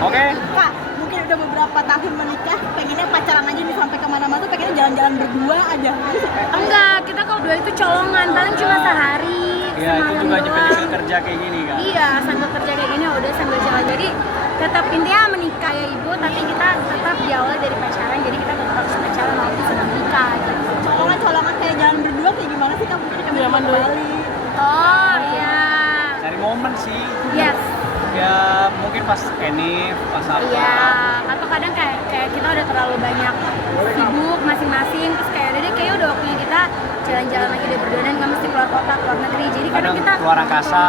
Oke. Kak, mungkin udah beberapa tahun menikah, pengennya pacaran aja nih sampai kemana-mana tuh pengennya jalan-jalan berdua aja. Enggak, kita kalau berdua itu colongan, paling cuma sehari. Ya itu semalam juga doang. nyepel kerja kayak gini kan. Iya, sambil kerja kayak gini udah sambil jalan. Jadi tetap intinya menikah ya ibu, tapi kita tetap diawali dari pacaran. Jadi kita tetap harus pacaran walaupun sudah menikah gitu. Colongan kayak jalan berdua kayak gimana sih Kak? Mungkin kayak zaman dulu. Oh iya. Cari momen sih. Yes. Ya mungkin pas enif, pas apa. Iya. Atau kadang kayak kita udah terlalu banyak sibuk masing-masing, terus kayak udah deh kayaknya udah waktunya kita jalan-jalan lagi deh berdua dan nggak mesti keluar kota, keluar negeri. Jadi kadang kita keluar angkasa.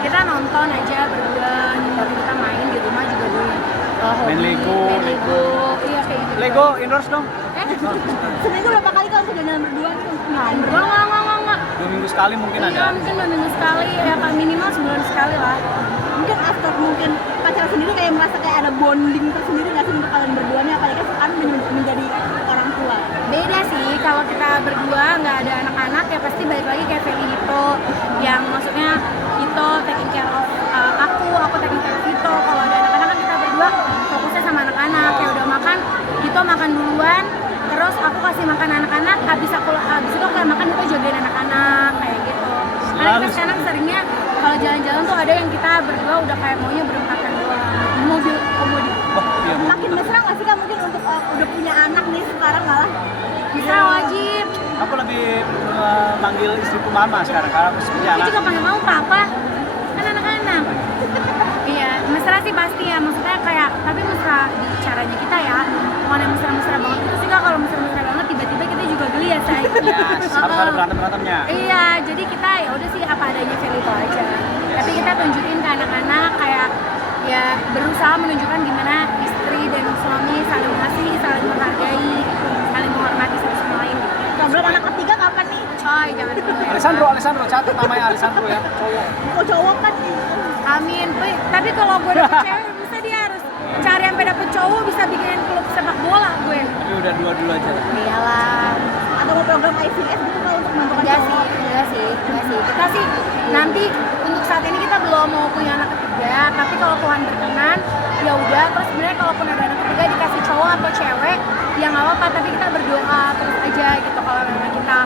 Kita nonton aja berdua, gitu. Kita main di rumah juga dulu. Main Lego. Iya kayak gitu. Lego endorse dong. Seminggu berapa kali Kak untuk jalan berdua nih? Enggak. 2 minggu sekali mungkin Iya, ada. mungkin 2 minggu sekali, ya minimal sebulan sekali lah. Mungkin after mungkin pacaran sendiri kayak merasa kayak ada bonding tersendiri nggak sih untuk kalian berdua nih? Apalagi kan sekarang menjadi orang tua. Beda sih, kalau kita berdua nggak ada anak-anak ya pasti balik lagi kayak Feli Hito, yang maksudnya Hito taking care of aku taking care of Hito. Kalau ada anak-anak kan kita berdua fokusnya sama anak-anak, kayak udah makan, Hito makan duluan, terus aku kasih makan anak-anak, habis itu aku makan, Hito jagain anak-anak, kayak gitu. Karena kita sekarang seringnya kalau jalan-jalan tuh ada yang kita berdua udah kayak maunya berempatan doang, mobil komodi. Iya. Makin mesra nggak sih Kak mungkin untuk udah punya anak nih sekarang malah? Bisa wajib. Aku lebih manggil istriku mama sekarang karena aku punya Aku anak. juga panggil mau papa, kan anak-anak. Iya, mesra sih pasti ya, maksudnya kayak, tapi mesra di caranya kita ya, bukan yang mesra-mesra banget itu sih Kak. Kalau mesra-mesra banget tiba-tiba kita juga geli ya say. Harus ada berantem-berantemnya. Iya, jadi kita ya udah sih apa adanya Feli itu aja. Tapi kita tunjukin ke anak-anak kayak ya berusaha menunjukkan gimana istri dan suami saling mengasihi, saling menghargai, saling menghormati satu sama lain. Problem anak ketiga kapan nih? Coy, jangan dulu ya. Alessandro, catat namanya Alessandro ya, cowok. Oh cowok kan nih. Amin. Tapi kalau gue dapet cewek, bisa dia harus cari sampai dapet cowok bisa bikin klub sepak bola gue. Tapi udah dua aja lah. Iyalah. Atau mau program IVF gitu Kak untuk menentukan Enggak cowok? sih. Kita sih nanti untuk saat ini kita belum mau punya anak ketiga, tapi kalau Tuhan berkenan, ya udah. Terus sebenarnya kalaupun ada anak ketiga dikasih cowok atau cewek, ya nggak apa-apa. Tapi kita berdoa terus aja gitu. Kalau memang kita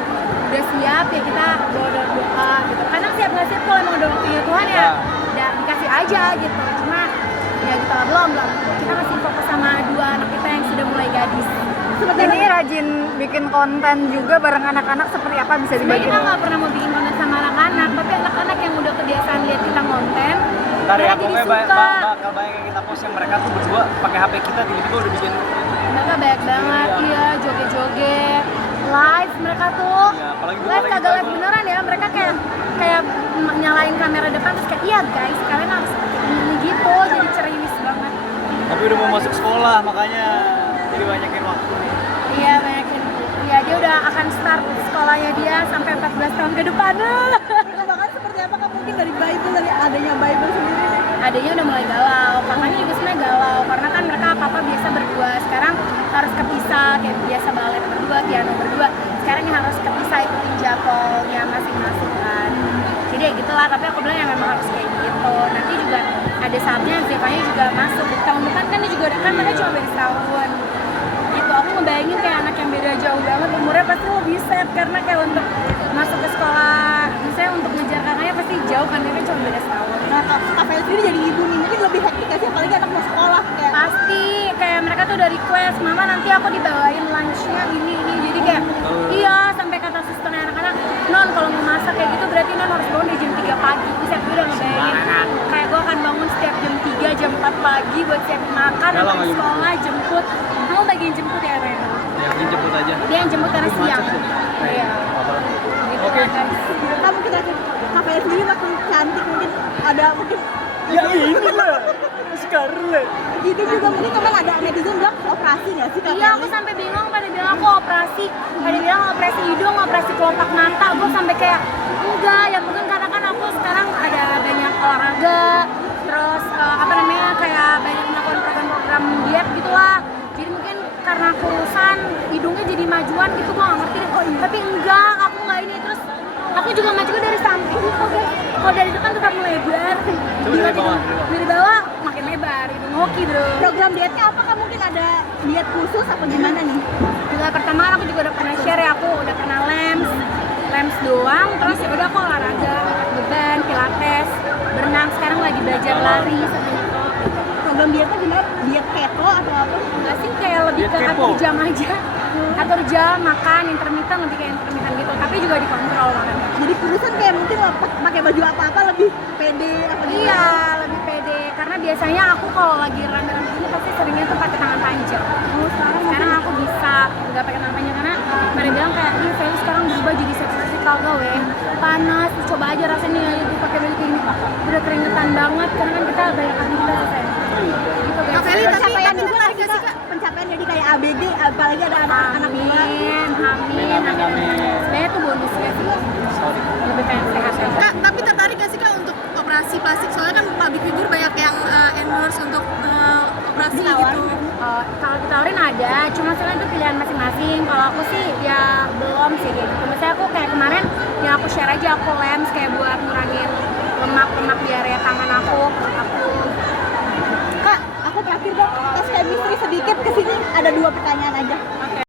udah siap ya kita doa gitu. Karena siap nggak siap kalau emang udah waktunya Tuhan ya, udah dikasih aja gitu. Cuma ya kita belum. Kita masih fokus sama 2 anak kita yang sudah mulai gadis. Ini rajin bikin konten juga bareng anak-anak, seperti apa bisa Sebenarnya dibagi? kita nggak pernah mau bikin konten sama anak-anak, tapi anak-anak yang udah kebiasaan lihat kita konten, Ntar ya, mereka jadi pokoknya suka. bakal banyak yang kita post yang mereka tuh berdua pakai HP kita tiba-tiba udah bikin. Mereka banyak banget, iya joget-joget, live mereka tuh, Ya, apalagi dulu live lagi kagak live live. beneran ya, mereka kayak nyalain kamera depan terus kayak iya guys kalian harus ini gitu, jadi cerimis banget. Tapi udah mau masuk sekolah makanya jadi banyakin waktu. Iya banyakin, iya dia udah akan start sekolahnya dia sampai 14 tahun ke depan. Bahkan seperti apa Kak mungkin dari Bible, dari adanya Bible sendiri nih? Adanya udah mulai galau, kakaknya juga sebenarnya galau karena kan mereka apa-apa biasa berdua, sekarang harus kepisah kayak biasa balet berdua, piano berdua, sekarang yang harus kepisah ikutin jadwalnya masing-masing kan. Jadi ya gitulah, tapi aku bilang ya memang harus kayak gitu. Nanti juga ada saatnya Zevanya juga masuk tahun depan kan dia juga udah kan mereka cuma beda setahun. Gitu, aku ngebayangin kayak anak yang beda jauh banget umurnya pasti lebih set karena kayak untuk masuk ke sekolah, misalnya untuk ngejar kakaknya pasti jauh kan mereka cuma beda setahun. Nah Kak Feli sendiri jadi ibu nih mungkin lebih hektik gak sih apalagi anak mau sekolah kayak Pasti kayak mereka tuh udah request, mama nanti aku dibawain lunchnya ini jadi kayak iya sampai kata susternya anak-anak, non kalau mau masak kayak gitu berarti non harus bangun di jam 3 pagi. Terus aku udah ngebayangin kayak gue akan bangun setiap jam 3, jam 4 pagi buat siapin makan, Galau nanti nggak sekolah, jemput. Kamu bagian jemput ya Ren? Ya, jemput aja. Dia yang jemput karena siang. Iya. Gitu Oke. lah, guys. Kak mungkin akhir Kak Feli sendiri makin cantik mungkin ada mungkin Ya ini lah, Scarlett. hidup juga mungkin kemarin ada netizen bilang operasi nggak sih Kak Iya, aku Feli? sampai bingung pada bilang aku operasi, pada bilang operasi hidung, operasi kelopak mata, gue sampai kayak enggak, ya mungkin karena kan aku sekarang ada banyak olahraga, terus kayak banyak melakukan program-program diet gitulah, jadi mungkin karena kurusan hidungnya jadi majuan gitu, gue nggak ngerti deh. Tapi enggak, aku nggak ini, terus aku juga maju dari samping kok guys, kalau dari depan tetap melebar. Coba dari bawah. Dari bawah makin lebar, hidung hoki bro. Program dietnya apakah mungkin ada diet khusus apa gimana nih? Juga pertama aku juga udah pernah share ya, aku udah pernah lems doang, terus ya udah aku olahraga, angkat beban, pilates, berenang, sekarang lagi belajar lari sama itu. Program dietnya gimana? Diet keto atau apa? Enggak sih, kayak lebih Diet ke kepo. atur jam aja. Atur jam, makan, intermittent, lebih kayak intermittent gitu, tapi juga dikontrol makannya. Jadi kurusan kayak mungkin pakai baju apa-apa lebih pede apa gimana? Iya, lebih pede, karena biasanya aku kalau lagi rame-rame ini pasti seringnya tuh pakai tangan panjang. Oh, Sekarang aku bisa nggak pakai tangan panjang karena mereka bilang kayak, ih Feli sekarang berubah jadi seksi kagak weh, panas, coba aja rasanya ya gue pakai baju kayak gini, udah keringetan banget karena kan kita banyak aktivitas ya sayang. Gitu guys. Kak Feli tapi Pencapaian juga nggak sih Kak? Pencapaian jadi kayak ABG apalagi ada anak-anak muda. Amin. Sebenarnya tuh bonusnya sih, lebih pengen sehat ya. Kak, tapi tertarik gak sih Kak untuk operasi plastik? Soalnya kan public figure banyak yang endorse untuk operasi gitu. Kalau ditawarin ada, cuma sekarang itu pilihan masing-masing. Kalau aku sih ya belum sih gitu. Misalnya aku kayak kemarin yang aku share aja, aku lems kayak buat ngurangin lemak di area tangan aku. Kak, aku terakhir dong tes chemistry sedikit kesini ada 2 pertanyaan